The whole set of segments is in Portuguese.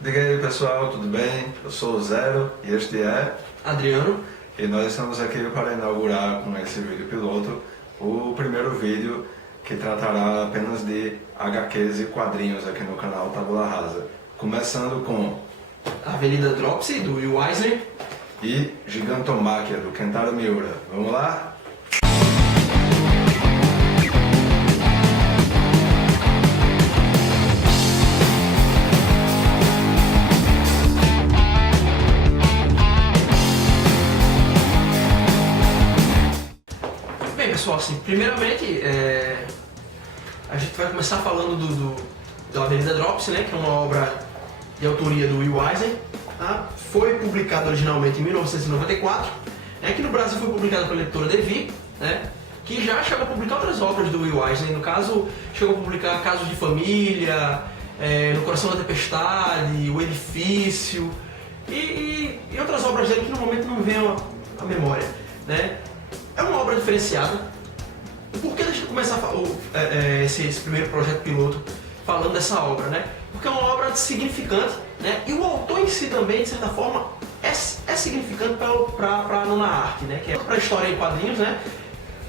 Diga aí pessoal, tudo bem? Eu sou o Zero e este é Adriano. E nós estamos aqui para inaugurar com esse vídeo piloto o primeiro vídeo que tratará apenas de HQs e quadrinhos aqui no canal Tabula Rasa. Começando com Avenida Dropsy, do Will Eisner. e Gigantomáquia, do Kentaro Miura. Vamos lá? Bem, pessoal, assim, primeiramente, a gente vai começar falando da Avenida Dropsy, né, que é uma obra de autoria do Will Eisner. Tá? Foi publicado originalmente em 1994. Aqui no Brasil foi publicado pela editora Devir, né, que já chegou a publicar outras obras do Will Eisner. No caso, chegou a publicar Casos de Família, No Coração da Tempestade, O Edifício e outras obras dele que no momento não me vêm à memória, né? É uma obra diferenciada. Por que deixa eu começar esse primeiro projeto piloto falando dessa obra, né? Porque é uma obra significante, né? E o autor em si também, de certa forma, é significante para a nona arte, né? Que é para a história em quadrinhos, né?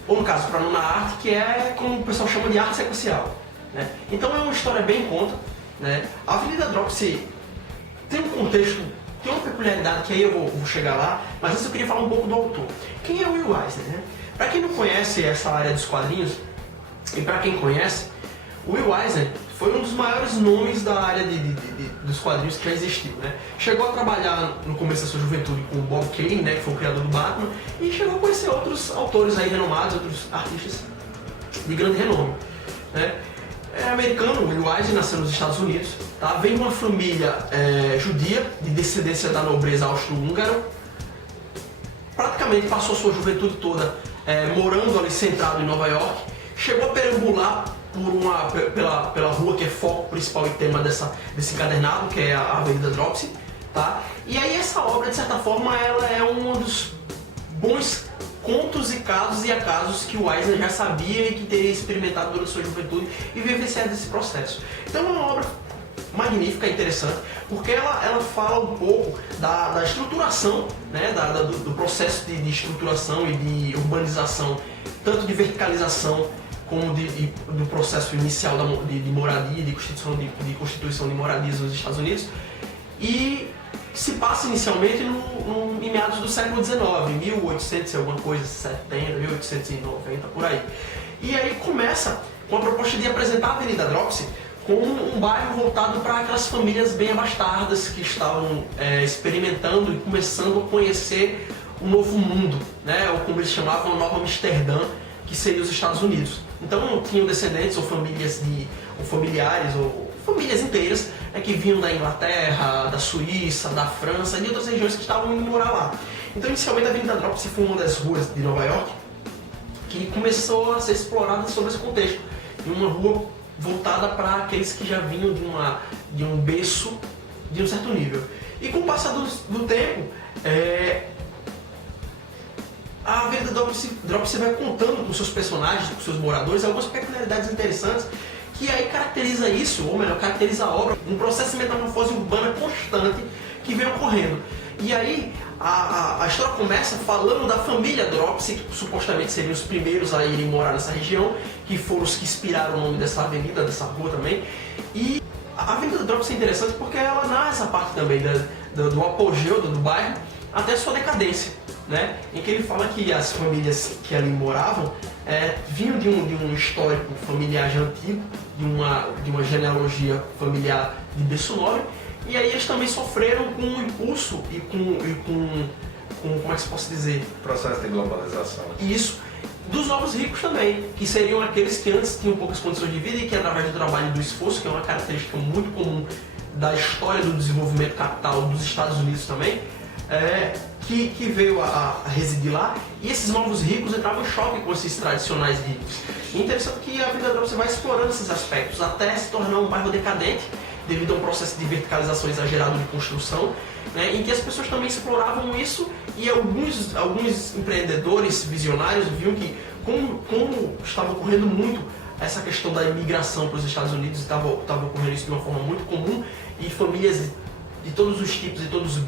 Ou no caso, para a nona arte, que é como o pessoal chama de arte sequencial, né? Então é uma história bem em conta, né? A Avenida Dropsy tem um contexto, tem uma peculiaridade que aí eu vou chegar lá, mas antes eu queria falar um pouco do autor. Quem é o Will Eisner, né? Para quem não conhece essa área dos quadrinhos, e para quem conhece, o Will Eisner foi um dos maiores nomes da área dos quadrinhos que já existiu, né? Chegou a trabalhar no começo da sua juventude com o Bob Kane, né, que foi o criador do Batman, e chegou a conhecer outros autores aí renomados, outros artistas de grande renome, né? É americano, o Will Eisner nasceu nos Estados Unidos, tá? Vem de uma família judia, de descendência da nobreza austro-húngara. Praticamente passou sua juventude toda morando ali centrado em Nova York. Chegou a perambular pela rua que é foco principal e tema desse encadernado, que é a Avenida Dropsy, tá? E aí essa obra, de certa forma, ela é um dos bons contos e casos e acasos que o Eisner já sabia e que teria experimentado durante sua juventude e vivenciado esse processo. Então é uma obra magnífica, interessante, porque ela fala um pouco da estruturação, né, do processo de estruturação e de urbanização, tanto de verticalização como do processo inicial de moradia, de constituição de moradias nos Estados Unidos, e se passa inicialmente em meados do século XIX, 1800 e alguma coisa, 70, 1890, por aí. E aí começa com a proposta de apresentar a Avenida Dropsy como um bairro voltado para aquelas famílias bem abastadas que estavam experimentando e começando a conhecer o novo mundo, né? Ou como eles chamavam, a Nova Amsterdã, que seria os Estados Unidos. Então tinham descendentes ou famílias ou familiares ou famílias inteiras que vinham da Inglaterra, da Suíça, da França e de outras regiões que estavam indo morar lá. Então inicialmente a Avenida Dropsy foi uma das ruas de Nova York que começou a ser explorada sobre esse contexto. Em uma rua voltada para aqueles que já vinham de um berço de um certo nível. E com o passar do tempo, a Avenida Dropsy vai contando com seus personagens, com seus moradores, algumas peculiaridades interessantes que aí caracteriza isso, ou melhor, caracteriza a obra, um processo de metamorfose urbana constante que vem ocorrendo. E aí a história começa falando da família Dropsy, que supostamente seriam os primeiros a irem morar nessa região, que foram os que inspiraram o nome dessa avenida, dessa rua também. E a Avenida Dropsy é interessante porque ela narra essa parte também do apogeu do bairro até a sua decadência, né? Em que ele fala que as famílias que ali moravam vinham de um histórico familiar já antigo, de uma genealogia familiar de berço nobre, e aí eles também sofreram com o impulso e com como é que se posso dizer? Processo de globalização. Isso. Dos novos ricos também, que seriam aqueles que antes tinham poucas condições de vida e que através do trabalho e do esforço, que é uma característica muito comum da história do desenvolvimento capital dos Estados Unidos também, que veio a residir lá, e esses novos ricos entravam em choque com esses tradicionais ricos. E é interessante que a Avenida Dropsy vai explorando esses aspectos até se tornar um bairro decadente, devido a um processo de verticalização exagerado de construção, né, em que as pessoas também exploravam isso, e alguns empreendedores visionários viam que, como estava ocorrendo muito essa questão da imigração para os Estados Unidos, estava ocorrendo isso de uma forma muito comum, e famílias de todos os tipos, de todos os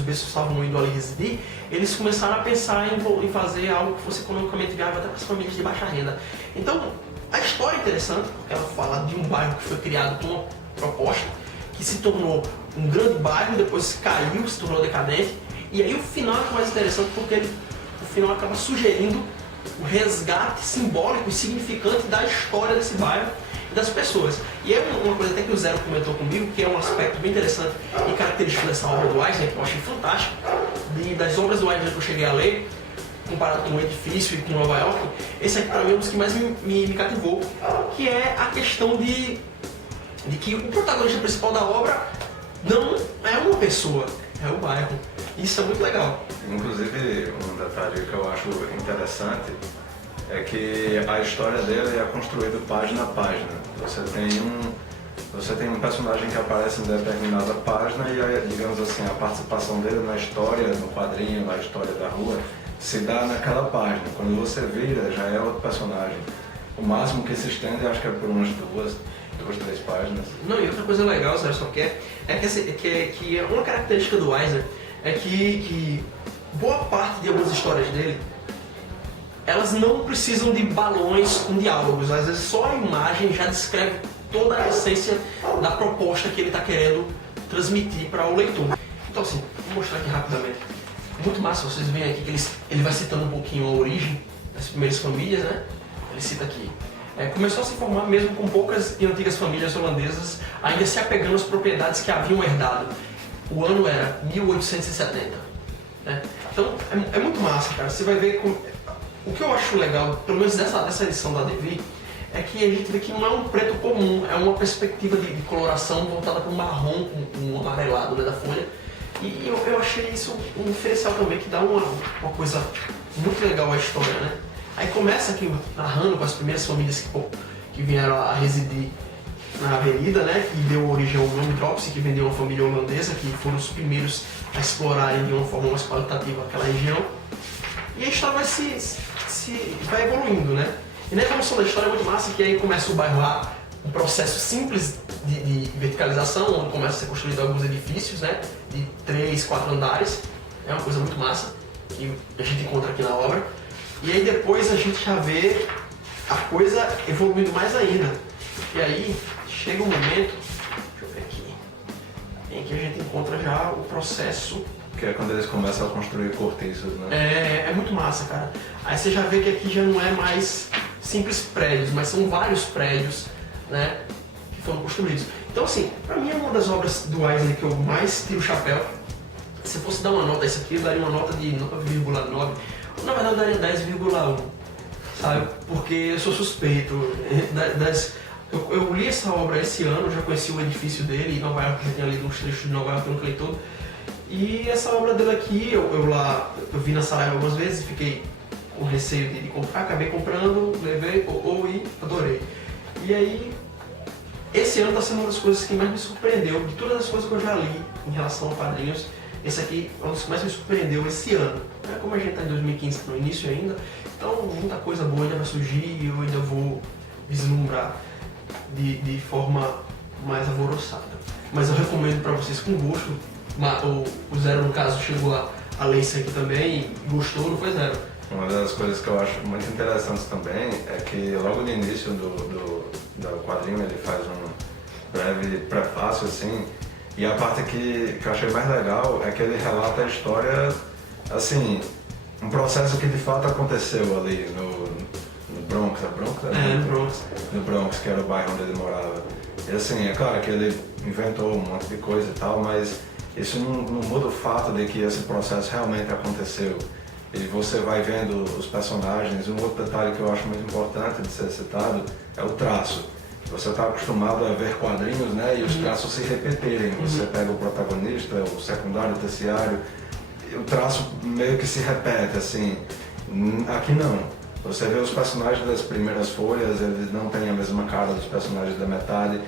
berços que estavam indo ali residir, eles começaram a pensar em fazer algo que fosse economicamente viável até para as famílias de baixa renda. Então, a história é interessante, porque ela fala de um bairro que foi criado com uma proposta, que se tornou um grande bairro, depois caiu, se tornou decadente, e aí o final é mais interessante porque o final acaba sugerindo o resgate simbólico e significante da história desse bairro e das pessoas. E é uma coisa até que o Zero comentou comigo, que é um aspecto bem interessante e característico dessa obra do Eisner, que eu achei fantástico, das obras do Eisner que eu cheguei a ler, comparado com o Edifício e com Nova York, esse aqui para mim é um dos que mais me cativou, que é a questão de que o protagonista principal da obra não é uma pessoa, é o bairro. Isso é muito legal. Inclusive, um detalhe que eu acho interessante é que a história dele é construída página a página. Você tem um personagem que aparece em determinada página e, digamos assim, a participação dele na história, no quadrinho, na história da rua, se dá naquela página. Quando você vira, já é outro personagem. O máximo que se estende, acho que é por umas duas, 3 páginas. Não, e outra coisa legal, Zé, só que que uma característica do Eisner é que boa parte de algumas histórias dele, elas não precisam de balões com diálogos. Às vezes só a imagem já descreve toda a essência da proposta que ele está querendo transmitir para o leitor. Então assim, vou mostrar aqui rapidamente. Muito massa, vocês veem aqui que ele vai citando um pouquinho a origem das primeiras famílias, né? Ele cita aqui. Começou a se formar mesmo com poucas e antigas famílias holandesas, ainda se apegando às propriedades que haviam herdado. O ano era 1870. Né? Então é muito massa, cara. Você vai ver o que eu acho legal, pelo menos dessa edição da Devir, é que a gente vê que não é um preto comum, é uma perspectiva de coloração voltada para o marrom, um amarelado, né, da folha. E eu achei isso um diferencial também, que dá uma coisa muito legal à história, né? Aí começa aqui narrando com as primeiras famílias que vieram a residir na avenida, né? Que deu origem ao nome Dropsy, que vendeu uma família holandesa, que foram os primeiros a explorarem de uma forma mais qualitativa aquela região. E a história vai evoluindo, né? E na evolução da história é muito massa, que aí começa o bairro lá, um processo simples de verticalização, onde começa a ser construído alguns edifícios, né? De 3, 4 andares. É uma coisa muito massa, que a gente encontra aqui na obra. E aí depois a gente já vê a coisa evoluindo mais ainda. E aí chega um momento, deixa eu ver aqui, em que a gente encontra já o processo. Que é quando eles começam a construir cortiços, né? É muito massa, cara. Aí você já vê que aqui já não é mais simples prédios, mas são vários prédios, né, que foram construídos. Então assim, pra mim é uma das obras do Eisner que eu mais tiro o chapéu. Se fosse dar uma nota a isso aqui, eu daria uma nota de 9,9. Na verdade eu daria 10,1, sabe? Porque eu sou suspeito. Eu li essa obra esse ano, já conheci o edifício dele, em Nova York, já tinha lido uns trechos de Nova York, eu nunca li todo. E essa obra dele aqui, eu vi na Saraiva algumas vezes e fiquei com receio de comprar, acabei comprando, levei, e adorei. E aí, esse ano está sendo uma das coisas que mais me surpreendeu, de todas as coisas que eu já li em relação a quadrinhos, esse aqui é um dos que mais me surpreendeu esse ano. Como a gente está em 2015, no início ainda, então muita coisa boa ainda vai surgir e eu ainda vou vislumbrar de forma mais alvoroçada. Mas eu recomendo para vocês com gosto. O Zero, no caso, chegou a ler isso aqui também e gostou, não foi, Zero? Uma das coisas que eu acho muito interessantes também é que logo no início do quadrinho ele faz um breve prefácio assim, e a parte que eu achei mais legal é que ele relata a história, assim, um processo que de fato aconteceu ali no Bronx, no Bronx, que era o bairro onde ele morava. E assim, é claro que ele inventou um monte de coisa e tal, mas isso não muda o fato de que esse processo realmente aconteceu. E você vai vendo os personagens. Um outro detalhe que eu acho muito importante de ser citado é o traço. Você está acostumado a ver quadrinhos, né, e os traços se repetirem. Você pega o protagonista, o secundário, o terciário, e o traço meio que se repete, assim. Aqui não. Você vê os personagens das primeiras folhas, eles não têm a mesma cara dos personagens da metade.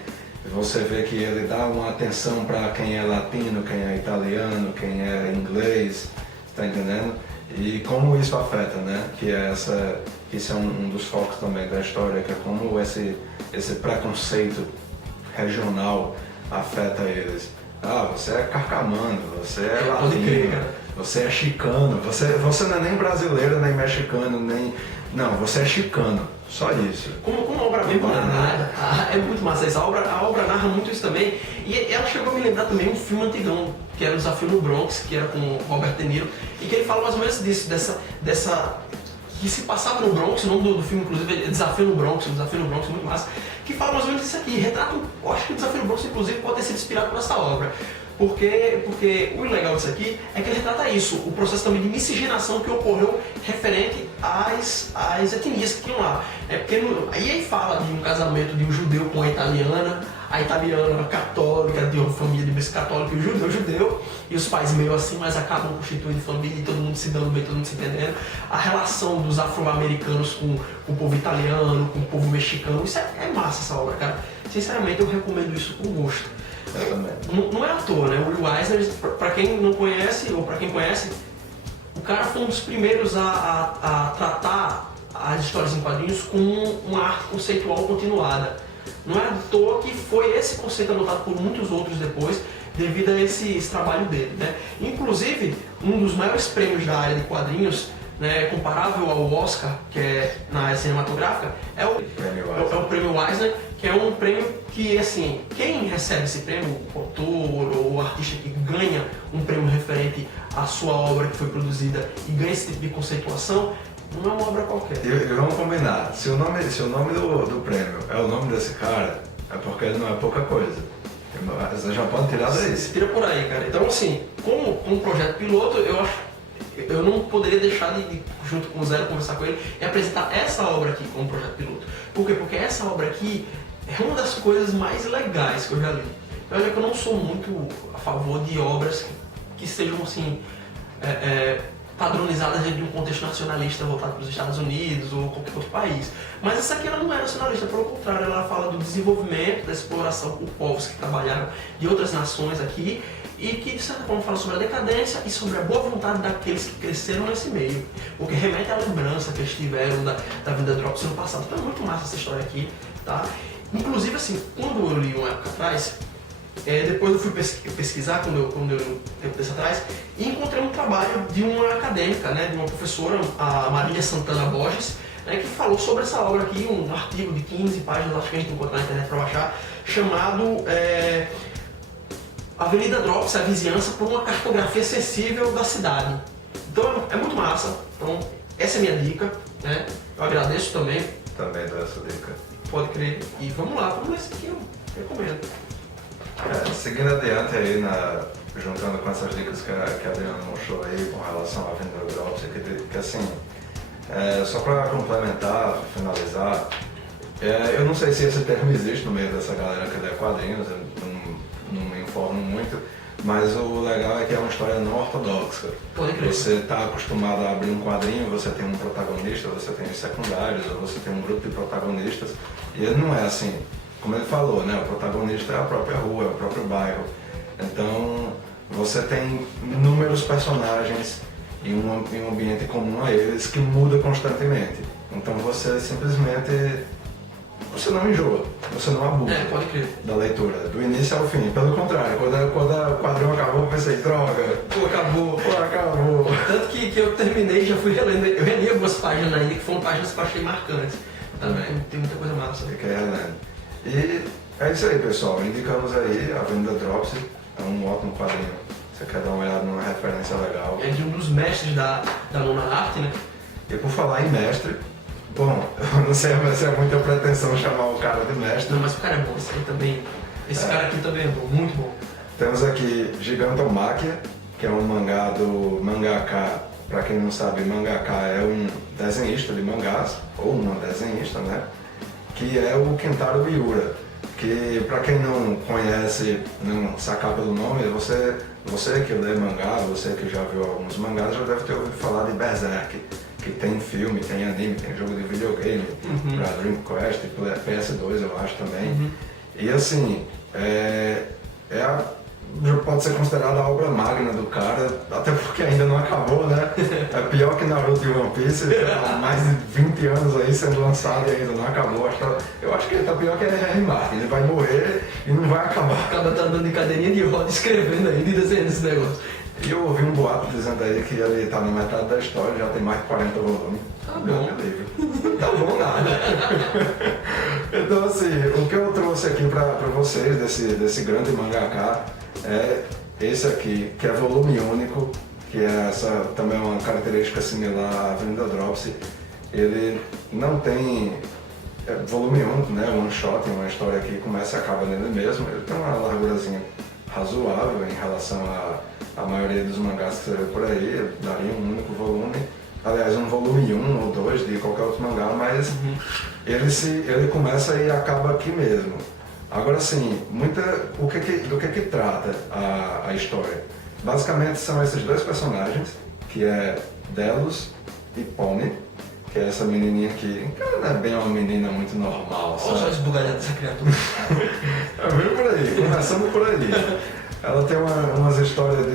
Você vê que ele dá uma atenção para quem é latino, quem é italiano, quem é inglês, tá entendendo? E como isso afeta, né? Que isso é um dos focos também da história, que é como esse preconceito regional afeta eles. Ah, você é carcamano, você é Pode crer, latino, cara. você é chicano, você não é nem brasileiro, nem mexicano, nem... Não, você é chicano, só isso. Como uma obra bem nada. É muito massa isso. A obra narra muito isso também. E ela chegou a me lembrar também um filme antigão, que era o Desafio no Bronx, que era com o Robert De Niro, e que ele fala mais ou menos disso, dessa que se passava no Bronx, o nome do filme inclusive é Desafio no Bronx, muito massa, que fala mais ou menos disso aqui, retrata, eu acho que o Desafio no Bronx inclusive pode ter sido inspirado por essa obra. Porque o legal disso aqui é que ele retrata isso, o processo também de miscigenação que ocorreu referente às etnias que tinham lá. Aí ele fala de um casamento de um judeu com a italiana católica, de uma família de berço católico, e o judeu, e os pais meio assim, mas acabam constituindo família e todo mundo se dando bem, todo mundo se entendendo. A relação dos afro-americanos com o povo italiano, com o povo mexicano, isso é massa essa obra, cara. Sinceramente eu recomendo isso com gosto. Não é à toa, né? O Will Eisner, pra quem não conhece, ou pra quem conhece, o cara foi um dos primeiros a tratar as histórias em quadrinhos com uma arte conceitual continuada. Não é à toa que foi esse conceito adotado por muitos outros depois, devido a esse trabalho dele, né? Inclusive, um dos maiores prêmios da área de quadrinhos, né, comparável ao Oscar, que é na área cinematográfica, é o Prêmio Eisner, que é um prêmio que, assim, quem recebe esse prêmio, o autor ou o artista que ganha um prêmio referente à sua obra que foi produzida e ganha esse tipo de conceituação, não é uma obra qualquer. E vamos combinar, se o nome do prêmio é o nome desse cara, é porque ele não é pouca coisa. Você já pode tirar daí. Se tira por aí, cara. Então, assim, como um projeto piloto, eu não poderia deixar de, junto com o Zero, conversar com ele e apresentar essa obra aqui como projeto piloto. Por quê? Porque essa obra aqui é uma das coisas mais legais que eu já li. Olha que eu não sou muito a favor de obras que sejam assim, padronizadas dentro de um contexto nacionalista voltado para os Estados Unidos ou qualquer outro país. Mas essa aqui ela não é nacionalista, pelo contrário, ela fala do desenvolvimento, da exploração por povos que trabalharam de outras nações aqui e que de certa forma fala sobre a decadência e sobre a boa vontade daqueles que cresceram nesse meio, o que remete à lembrança que eles tiveram da vida Drops no passado. Então é muito massa essa história aqui, tá? Inclusive, assim, quando eu li uma época atrás, depois eu fui pesquisar, quando eu tempo desse atrás, e encontrei um trabalho de uma acadêmica, né, de uma professora, a Marília Santana Borges, né, que falou sobre essa obra aqui, um artigo de 15 páginas, acho que a gente encontra na internet para baixar, chamado Avenida Drops, a vizinhança por uma cartografia acessível da cidade. Então é muito massa, então essa é a minha dica, né, eu agradeço também. Também dou essa dica. Pode crer. E vamos lá, vamos ler esse aqui, eu recomendo. Seguindo adiante aí, juntando com essas dicas que a Adriana mostrou aí com relação à Avenida Drops, que assim, só para complementar, finalizar, eu não sei se esse termo existe no meio dessa galera que lê quadrinhos, eu não me informo muito, mas o legal é que é uma história não ortodoxa. Pode crer. Você está acostumado a abrir um quadrinho, você tem um protagonista, você tem os secundários, ou você tem um grupo de protagonistas, e ele não é assim. Como ele falou, né? O protagonista é a própria rua, é o próprio bairro. Então, você tem inúmeros personagens em um ambiente comum a eles que muda constantemente. Então, você simplesmente... Você não enjoa, você não abusa Pode crer. da leitura, do início ao fim. Pelo contrário, quando o quadrinho acabou, eu pensei, droga, Acabou. Tanto que eu terminei e já fui relendo. Eu reli algumas páginas ainda, que foram páginas que eu achei marcantes. Também tem muita coisa massa. Fiquei relendo. E é isso aí, pessoal. Indicamos aí a Avenida Drops, é um ótimo quadrinho. Você quer dar uma olhada numa referência legal. É de um dos mestres da nona arte, né? E por falar em mestre, bom, eu não sei se é muita pretensão chamar o cara de mestre. Não, mas o cara é bom, esse aí também. Esse cara aqui também é bom, muito bom. Temos aqui Gigantomachia, que é um mangá do mangaka. Pra quem não sabe, mangaka é um desenhista de mangás, ou uma desenhista, né? Que é o Kentaro Miura, que pra quem não conhece, não sacar pelo nome, você que lê mangá, você que já viu alguns mangás, já deve ter ouvido falar de Berserk, que tem filme, tem anime, tem jogo de videogame, pra Dreamcast, PS2 eu acho também. E assim, já pode ser considerada a obra magna do cara, até porque ainda não acabou, né? É pior que Naruto e One Piece, há mais de 20 anos aí sendo lançado e ainda não acabou. Eu acho que ele tá pior que R.R. Martin, ele vai morrer e não vai acabar. Acaba tá andando em cadeirinha de roda escrevendo ainda e desenhando esse negócio. E eu ouvi um boato dizendo aí que ele tá na metade da história, já tem mais de 40 volumes. Tá bom. Tá bom nada. Então assim, o que eu trouxe aqui pra vocês desse grande mangaká é esse aqui, que é volume único, que é essa também é uma característica similar à Avenida Dropsy. Ele não tem volume único, né? One shot, uma história que começa e acaba nele mesmo. Ele tem uma largurazinha razoável em relação à maioria dos mangás que você vê por aí, daria um único volume. Aliás, um volume 1 ou 2 de qualquer outro mangá, mas ele começa e acaba aqui mesmo. Agora sim, do que trata a história? Basicamente são esses dois personagens, que é Delos e Pome, que é essa menininha que não é bem uma menina muito normal. Olha só esbugalhada dessa criatura. É bem por aí, começando por aí. Ela tem umas histórias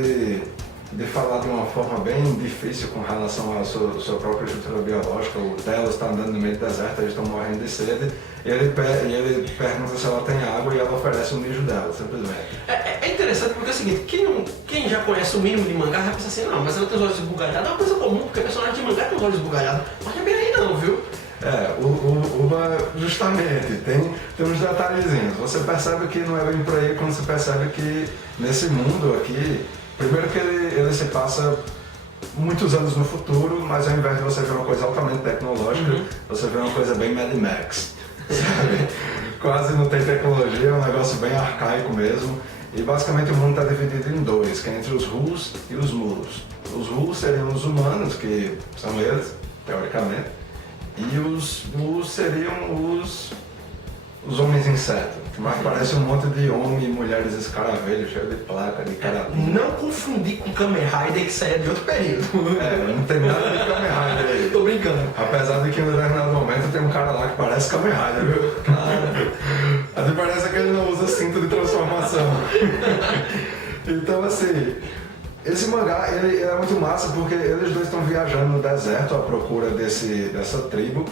de falar de uma forma bem difícil com relação à sua própria estrutura biológica. O Delos está andando no meio do deserto, eles estão morrendo de sede, e ele pergunta se ela tem água e ela oferece o mijo dela, simplesmente. É interessante porque é o seguinte, quem já conhece o mínimo de mangá já pensa assim, não, mas ela tem os olhos esbugalhados, é uma coisa comum, porque personagem de mangá tem os olhos esbugalhados, mas não é bem aí não, viu? Justamente, tem uns detalhezinhos. Você percebe que não é bem por aí quando você percebe que nesse mundo aqui, primeiro que ele se passa muitos anos no futuro, mas ao invés de você ver uma coisa altamente tecnológica, você vê uma coisa bem Mad Max, sabe? Quase não tem tecnologia, é um negócio bem arcaico mesmo. E basicamente o mundo está dividido em dois, que é entre os Huus e os Mulos. Os Huus seriam os humanos, que são eles, teoricamente, e os Mulos seriam os homens insetos, que mais parece um monte de homem e mulheres escaravelhos, cheio de placa, de carabina. Não confundir com Kamen Rider, que isso aí é de outro período. Não tem nada de Kamen Rider aí. Tô brincando. Apesar de que em um determinado momento tem um cara lá que parece Kamen Rider, viu? A diferença é que ele não usa cinto de transformação. Então assim, esse mangá ele é muito massa porque eles dois estão viajando no deserto à procura dessa tribo.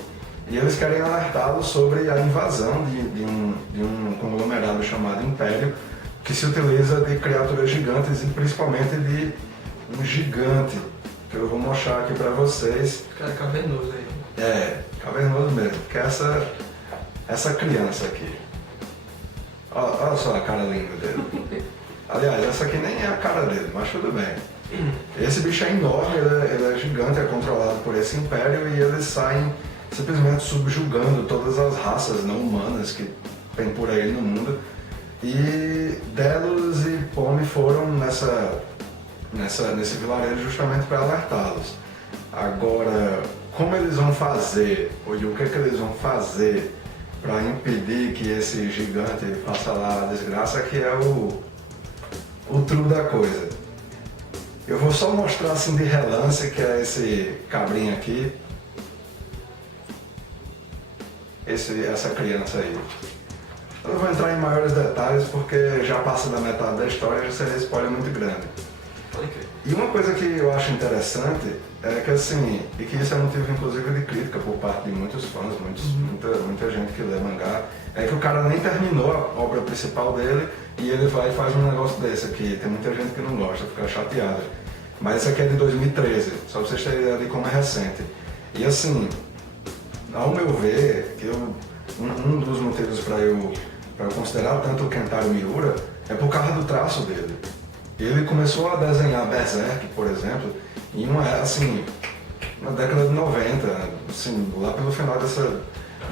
E eles querem alertá-lo sobre a invasão de um conglomerado chamado Império, que se utiliza de criaturas gigantes e principalmente de um gigante, que eu vou mostrar aqui pra vocês. Cara cavernoso aí. Cavernoso mesmo, que é essa criança aqui. Olha só a cara linda dele. Aliás, essa aqui nem é a cara dele, mas tudo bem. Esse bicho é enorme, ele é gigante, é controlado por esse Império e eles saem simplesmente subjugando todas as raças não humanas que tem por aí no mundo. E Delos e Pome foram nesse vilarejo justamente para alertá-los. Agora, como eles vão fazer, ou o que eles vão fazer para impedir que esse gigante faça lá a desgraça, que é o true da coisa. Eu vou só mostrar assim de relance, que é esse cabrinho aqui. Essa criança aí. Eu não vou entrar em maiores detalhes porque já passa da metade da história e já seria spoiler muito grande. E uma coisa que eu acho interessante é que assim, e que isso é motivo inclusive de crítica por parte de muitos fãs, muita gente que lê mangá, é que o cara nem terminou a obra principal dele e ele vai e faz um negócio desse aqui. Tem muita gente que não gosta, fica chateada. Mas esse aqui é de 2013, só pra vocês terem ideia de como é recente. E assim, ao meu ver, um dos motivos para eu considerar tanto o Kentaro Miura é por causa do traço dele. Ele começou a desenhar Berserk, por exemplo, na década de 90, assim, lá pelo final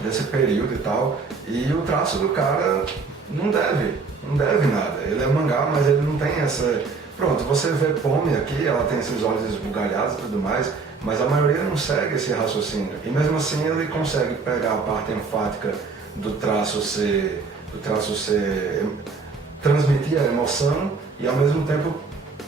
desse período e tal, e o traço do cara não deve nada. Ele é mangá, mas ele não tem essa... Pronto, você vê Pome aqui, ela tem esses olhos esbugalhados e tudo mais, mas a maioria não segue esse raciocínio. E mesmo assim ele consegue pegar a parte enfática do traço ser transmitir a emoção e ao mesmo tempo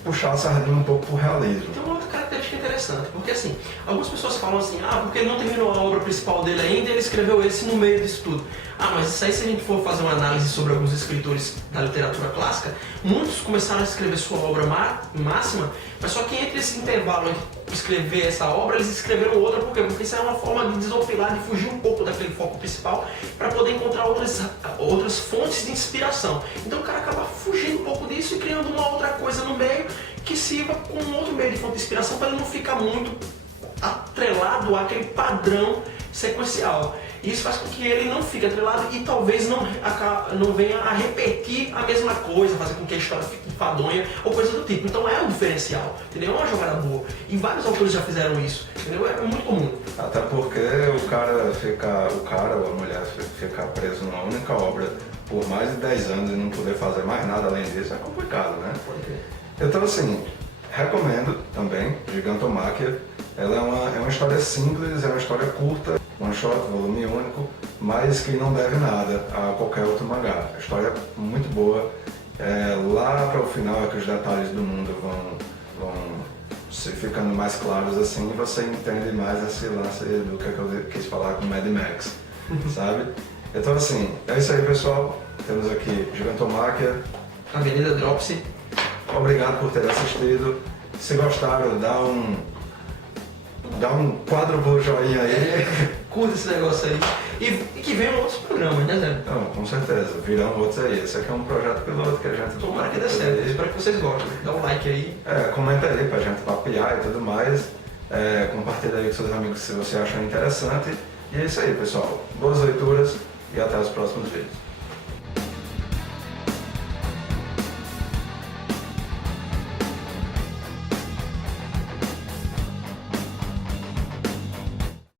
puxar a sardinha um pouco pro realismo. Tem uma outra característica que é interessante, porque assim, algumas pessoas falam assim, porque ele não terminou a obra principal dele ainda e ele escreveu esse no meio disso tudo. Mas isso aí, se a gente for fazer uma análise sobre alguns escritores da literatura clássica, muitos começaram a escrever sua obra máxima, mas só que entre esse intervalo entre escrever essa obra, eles escreveram outra, por quê? Porque isso é uma forma de desopilar, de fugir um pouco daquele foco principal, para poder encontrar outras fontes de inspiração. Então o cara acaba fugindo um pouco disso e criando uma outra coisa no meio, que sirva como um outro meio de fonte de inspiração, para ele não ficar muito atrelado àquele padrão sequencial. E isso faz com que ele não fique atrelado e talvez não venha a repetir a mesma coisa, fazer com que a história fique enfadonha ou coisa do tipo. Então é um diferencial, entendeu? É uma jogada boa. E vários autores já fizeram isso, entendeu? É muito comum. Até porque o cara ou a mulher ficar preso numa única obra por mais de 10 anos e não poder fazer mais nada além disso é complicado, né? Então assim, recomendo também Gigantomachia. Ela é uma história simples, é uma história curta, one shot, volume único, mas que não deve nada a qualquer outro mangá. A história é muito boa. Lá para o final é que os detalhes do mundo vão se ficando mais claros assim, e você entende mais esse lance do que eu quis falar com Mad Max, sabe? Então assim, é isso aí, pessoal. Temos aqui Gigantomachia, Avenida Dropsy. Obrigado por ter assistido. Se gostaram, dá um quádruplo joinha aí. Curta esse negócio aí. E que venham outros programas, né, Zé? Não, com certeza, virão outros aí. Esse aqui é um projeto piloto que a gente... Tomara que dê certo. Espero que vocês gostem. Dá um like aí. Comenta aí pra gente papear e tudo mais. Compartilha aí com seus amigos se você achar interessante. E é isso aí, pessoal. Boas leituras e até os próximos vídeos.